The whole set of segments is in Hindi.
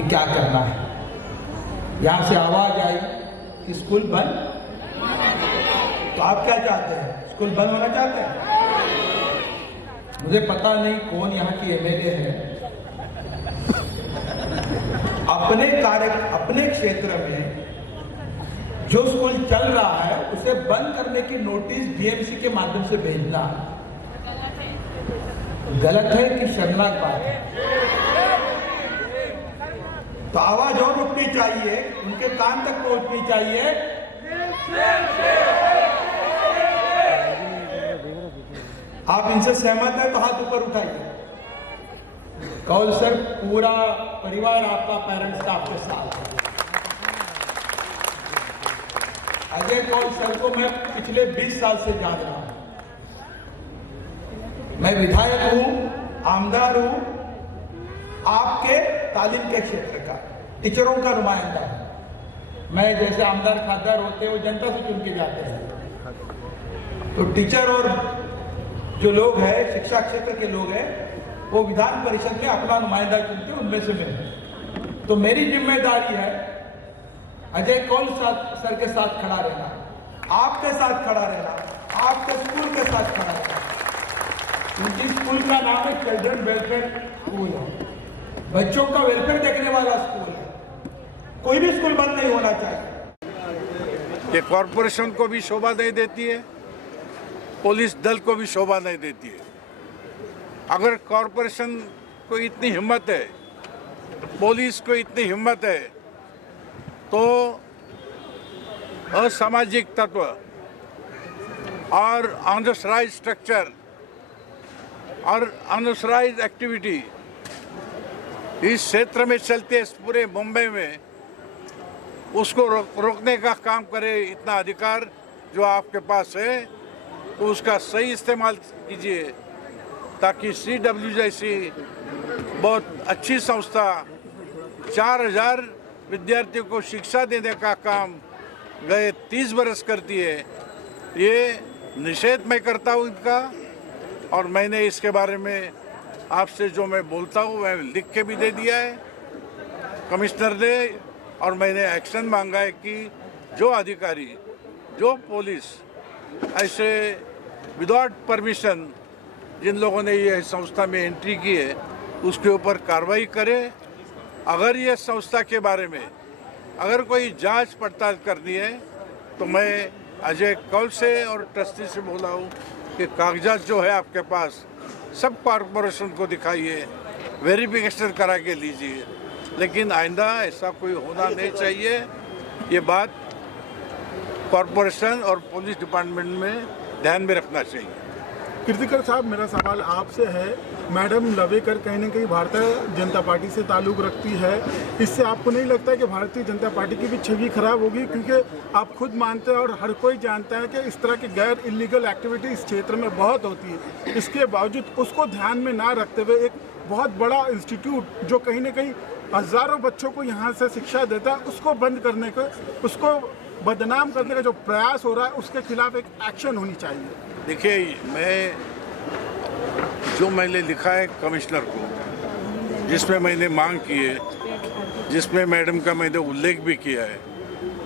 कि क्या करना है। यहाँ से आवाज आई कि स्कूल बंद, तो आप क्या चाहते हैं? स्कूल बंद होना चाहते हैं? मुझे पता नहीं कौन यहाँ की एमएलए है, अपने क्षेत्र में जो स्कूल चल रहा है उसे बंद करने की नोटिस डीएमसी के माध्यम से भेजना गलत है कि शर्मनाक बात है? तो आवाज और उठनी चाहिए, उनके कान तक पहुंचनी चाहिए। आप इनसे सहमत हैं तो हाथ ऊपर उठाइए। कौल सर, पूरा परिवार आपका, पेरेंट्स आपके साथ है। अजय कौल सर को मैं पिछले 20 साल से जान रहा हूं। मैं विधायक हूं, आमदार हूं, आपके तालीम के क्षेत्र का, टीचरों का नुमाइंदा हूं। मैं जैसे आमदार खासदार होते हैं वो जनता से चुन के जाते हैं, तो टीचर और जो लोग हैं, शिक्षा क्षेत्र के लोग हैं, वो विधान परिषद में अपना नुमाइंदा चुनते हैं, उनमें से मैं। तो मेरी जिम्मेदारी है अजय कौल सर के साथ खड़ा रहना, आपके साथ खड़ा रहना, आपके स्कूल के साथ खड़ा रहना। उनकी स्कूल का नाम है चिल्ड्रन वेलफेयर स्कूल है, बच्चों का वेलफेयर देखने वाला स्कूल है। कोई भी स्कूल बंद नहीं होना चाहिए। ये कॉरपोरेशन को भी शोभा नहीं देती है, पुलिस दल को भी शोभा नहीं देती है। अगर कॉरपोरेशन को इतनी हिम्मत है, पुलिस को इतनी हिम्मत है, तो असामाजिक तत्व और अनऑथराइज्ड स्ट्रक्चर और अनऑथराइज्ड एक्टिविटी इस क्षेत्र में चलते हैं, पूरे मुंबई में, उसको रोकने का काम करे। इतना अधिकार जो आपके पास है तो उसका सही इस्तेमाल कीजिए, ताकि CW जैसी बहुत अच्छी संस्था 4000 विद्यार्थियों को शिक्षा देने का काम गए 30 बरस करती है। ये निषेध मैं करता हूँ इनका, और मैंने इसके बारे में आपसे जो मैं बोलता हूँ मैं लिख के भी दे दिया है कमिश्नर ने, और मैंने एक्शन मांगा है कि जो अधिकारी, जो पुलिस ऐसे विदाउट परमिशन जिन लोगों ने ये संस्था में एंट्री की है उसके ऊपर कार्रवाई करे। अगर ये संस्था के बारे में अगर कोई जांच पड़ताल करनी है तो मैं अजय कौल से और ट्रस्टी से बोला हूँ कि कागजात जो है आपके पास सब कॉरपोरेशन को दिखाइए, वेरिफिकेशन करा के लीजिए, लेकिन आइंदा ऐसा कोई होना नहीं चाहिए। ये बात कॉरपोरेशन और पुलिस डिपार्टमेंट में ध्यान में रखना चाहिए। कीर्तिकर साहब, मेरा सवाल आपसे है, मैडम लवेकर कहीं ना कहीं भारतीय जनता पार्टी से ताल्लुक़ रखती है, इससे आपको नहीं लगता है कि भारतीय जनता पार्टी की भी छवि खराब होगी? क्योंकि आप खुद मानते हैं और हर कोई जानता है कि इस तरह की गैर इलीगल एक्टिविटी इस क्षेत्र में बहुत होती है। इसके बावजूद उसको ध्यान में ना रखते हुए एक बहुत बड़ा इंस्टीट्यूट जो कहीं ना कहीं हज़ारों बच्चों को यहाँ से शिक्षा देता है, उसको बंद करने को, उसको बदनाम करने का जो प्रयास हो रहा है, उसके खिलाफ एक एक्शन होनी चाहिए। देखिए, मैंने लिखा है कमिश्नर को, जिसमें मैंने मांग की है, जिसमें मैडम का मैंने उल्लेख भी किया है,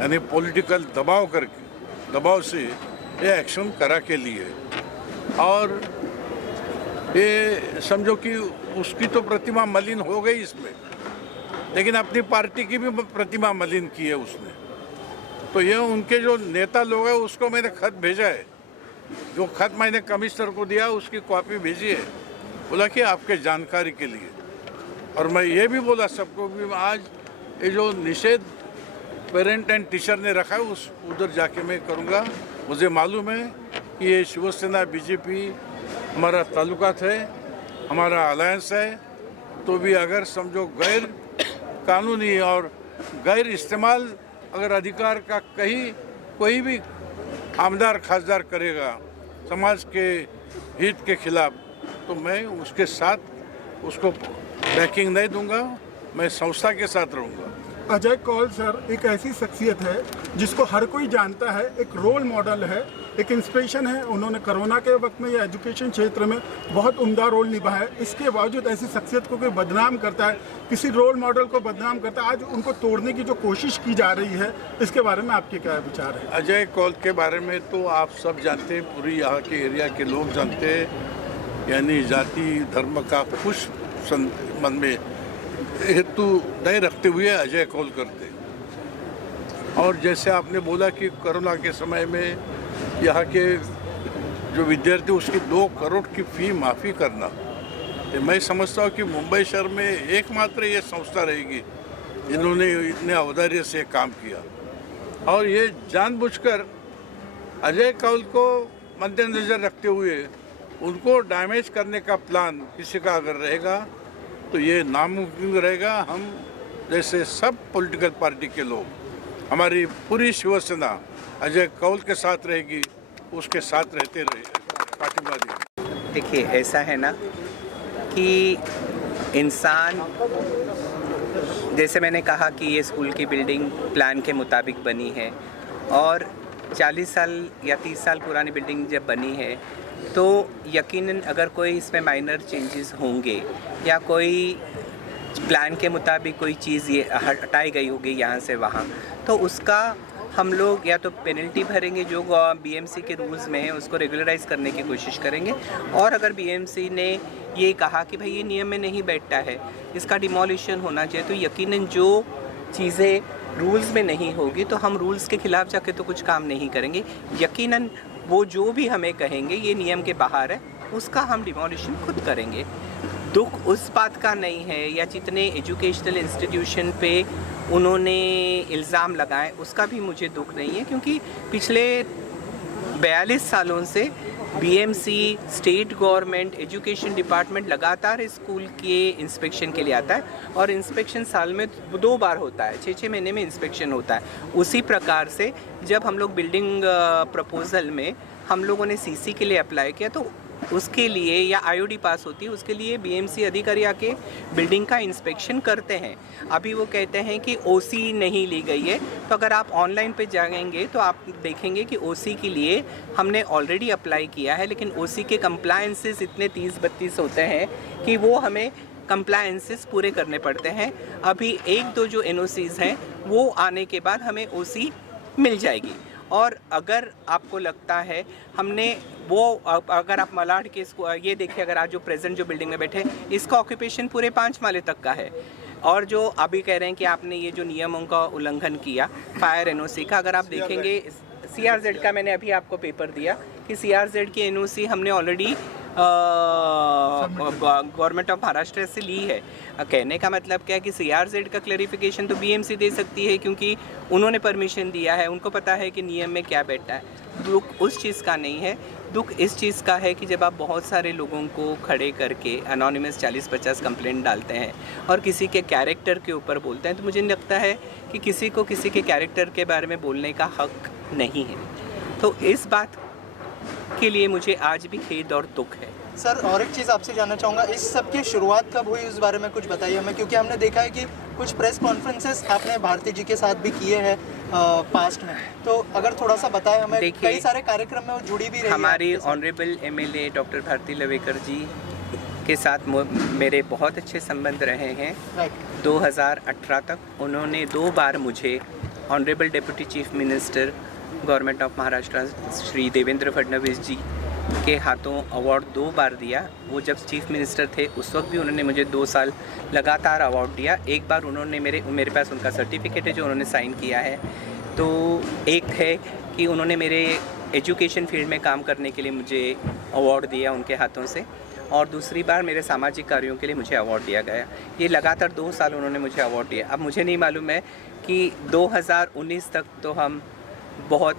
यानी पॉलिटिकल दबाव से ये एक्शन करा के लिए, और ये समझो कि उसकी तो प्रतिमा मलिन हो गई इसमें, लेकिन अपनी पार्टी की भी प्रतिमा मलिन की है उसने। तो ये उनके जो नेता लोग हैं उसको मैंने खत भेजा है, जो खत मैंने कमिश्नर को दिया उसकी कॉपी भेजी है, बोला कि आपके जानकारी के लिए। और मैं ये भी बोला सबको कि आज ये जो निषेध पेरेंट एंड टीचर ने रखा है उस उधर जाके मैं करूँगा। मुझे मालूम है कि ये शिवसेना बीजेपी हमारा ताल्लुकात है, हमारा अलायंस है, तो भी अगर समझो गैर कानूनी और गैर इस्तेमाल अगर अधिकार का कहीं कोई भी आमदार खासदार करेगा समाज के हित के खिलाफ, तो मैं उसके साथ उसको बैकिंग नहीं दूंगा, मैं संस्था के साथ रहूँगा। अजय कौल सर एक ऐसी शख्सियत है जिसको हर कोई जानता है, एक रोल मॉडल है, एक इंस्पिरेशन है। उन्होंने कोरोना के वक्त में या एजुकेशन क्षेत्र में बहुत उम्दा रोल निभाया है। इसके बावजूद ऐसी शख्सियत को कोई बदनाम करता है, किसी रोल मॉडल को बदनाम करता है, आज उनको तोड़ने की जो कोशिश की जा रही है, इसके बारे में आपके क्या विचार है? अजय कौल के बारे में तो आप सब जानते हैं, पूरी यहाँ के एरिया के लोग जानते हैं। यानी जाति धर्म का कुछ मन में हेतु नहीं रखते हुए अजय कौल करते। और जैसे आपने बोला कि कोरोना के समय में यहाँ के जो विद्यार्थी उसकी 2 करोड़ की फ़ी माफ़ी करना, मैं समझता हूँ कि मुंबई शहर में एकमात्र ये संस्था रहेगी जिन्होंने इतने औदार्य से काम किया। और ये जानबूझकर अजय कौल को मद्देनज़र रखते हुए उनको डैमेज करने का प्लान किसी का अगर रहेगा तो ये नामुमकिन रहेगा। हम जैसे सब पॉलिटिकल पार्टी के लोग, हमारी पूरी शिवसेना अजय कौल के साथ रहेगी, उसके साथ रहते रहे पार्टी वाली। देखिए, ऐसा है ना कि इंसान, जैसे मैंने कहा कि ये स्कूल की बिल्डिंग प्लान के मुताबिक बनी है और 40 साल या 30 साल पुरानी बिल्डिंग जब बनी है तो यकीनन अगर कोई इसमें माइनर चेंजेस होंगे या कोई प्लान के मुताबिक कोई चीज़ ये हटाई गई होगी यहाँ से वहाँ, तो उसका हम लोग या तो पेनल्टी भरेंगे जो बीएमसी के रूल्स में है, उसको रेगुलराइज करने की कोशिश करेंगे। और अगर बीएमसी ने ये कहा कि भाई ये नियम में नहीं बैठता है, इसका डिमोलिशन होना चाहिए, तो यकीनन जो चीज़ें रूल्स में नहीं होगी तो हम रूल्स के ख़िलाफ़ जाके तो कुछ काम नहीं करेंगे। यकीनन वो जो भी हमें कहेंगे ये नियम के बाहर है, उसका हम डिमोलिशन खुद करेंगे। दुख उस बात का नहीं है या जितने एजुकेशनल इंस्टीट्यूशन पे उन्होंने इल्ज़ाम लगाए उसका भी मुझे दुख नहीं है, क्योंकि पिछले 42 सालों से BMC, state government, education department लगातार स्कूल के इंस्पेक्शन के लिए आता है और इंस्पेक्शन साल में 2 बार होता है, 6-6 महीने में इंस्पेक्शन होता है। उसी प्रकार से जब हम लोग बिल्डिंग प्रपोजल में हम लोगों ने सीसी के लिए अप्लाई किया तो उसके लिए या आईओडी पास होती है, उसके लिए बीएमसी अधिकारी आके बिल्डिंग का इंस्पेक्शन करते हैं। अभी वो कहते हैं कि ओसी नहीं ली गई है, तो अगर आप ऑनलाइन पे जाएंगे तो आप देखेंगे कि ओसी के लिए हमने ऑलरेडी अप्लाई किया है, लेकिन ओसी के कंप्लायंसेस इतने 30-32 होते हैं कि वो हमें कंप्लायंसेस पूरे करने पड़ते हैं। अभी 1-2 जो एनओसीज़ हैं वो आने के बाद हमें ओसी मिल जाएगी। और अगर आपको लगता है हमने वो, अगर आप मलाड के ये देखिए, अगर आज जो प्रेजेंट जो बिल्डिंग में बैठे इसका ऑक्यूपेशन पूरे 5 माले तक का है, और जो अभी कह रहे हैं कि आपने ये जो नियमों का उल्लंघन किया फायर एनओसी का, अगर आप देखेंगे सीआरजेड का मैंने अभी आपको पेपर दिया कि सीआरजेड की एनओसी हमने ऑलरेडी गवर्नमेंट ऑफ महाराष्ट्र से ली है। कहने का मतलब क्या है कि सीआरजेड का क्लैरिफिकेशन तो बीएमसी दे सकती है क्योंकि उन्होंने परमिशन दिया है, उनको पता है कि नियम में क्या बैठा है। दुख उस चीज़ का नहीं है, दुख इस चीज़ का है कि जब आप बहुत सारे लोगों को खड़े करके अनोनिमस 40-50 कंप्लेंट डालते हैं और किसी के कैरेक्टर के ऊपर बोलते हैं, तो मुझे लगता है कि किसी को किसी के कैरेक्टर के बारे में बोलने का हक नहीं है। तो इस बात के लिए मुझे आज भी खेद और दुख है। सर, और एक चीज़ आपसे जानना चाहूँगा, इस सब की शुरुआत कब हुई उस बारे में कुछ बताइए हमें, क्योंकि हमने देखा है कि कुछ प्रेस कॉन्फ्रेंसेस आपने भारती जी के साथ भी किए हैं पास्ट में, तो अगर थोड़ा सा बताएं हमें। कई सारे कार्यक्रम में वो जुड़ी भी रही है। हमारी honourable MLA doctor Bharati Lavekar ji के साथ मेरे बहुत अच्छे संबंध रहे हैं। 2018 तक उन्होंने 2 बार मुझे honourable deputy chief minister government of Maharashtra Shri Devendra Fadnavis ji के हाथों अवार्ड 2 बार दिया। वो जब चीफ मिनिस्टर थे उस वक्त भी उन्होंने मुझे 2 साल लगातार अवार्ड दिया। एक बार उन्होंने मेरे पास उनका सर्टिफिकेट है जो उन्होंने साइन किया है। तो एक है कि उन्होंने मेरे एजुकेशन फील्ड में काम करने के लिए मुझे अवार्ड दिया उनके हाथों से, और दूसरी बार मेरे सामाजिक कार्यों के लिए मुझे अवार्ड दिया गया। ये लगातार 2 साल उन्होंने मुझे अवार्ड दिया। अब मुझे नहीं मालूम है कि 2019 तक तो हम बहुत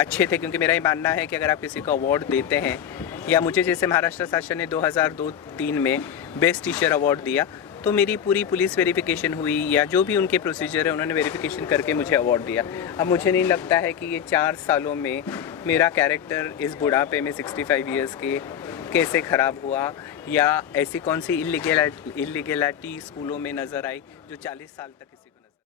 अच्छे थे, क्योंकि मेरा ये मानना है कि अगर आप किसी को अवार्ड देते हैं, या मुझे जैसे महाराष्ट्र शासन ने 2002-03 में बेस्ट टीचर अवार्ड दिया, तो मेरी पूरी पुलिस वेरिफिकेशन हुई या जो भी उनके प्रोसीजर है उन्होंने वेरिफिकेशन करके मुझे अवार्ड दिया। अब मुझे नहीं लगता है कि ये 4 सालों में मेरा कैरेक्टर इस बुढ़ापे में 65 ईयर्स के कैसे ख़राब हुआ, या ऐसी कौन सी इलीगैलिटी स्कूलों में नज़र आई जो 40 साल तक किसी को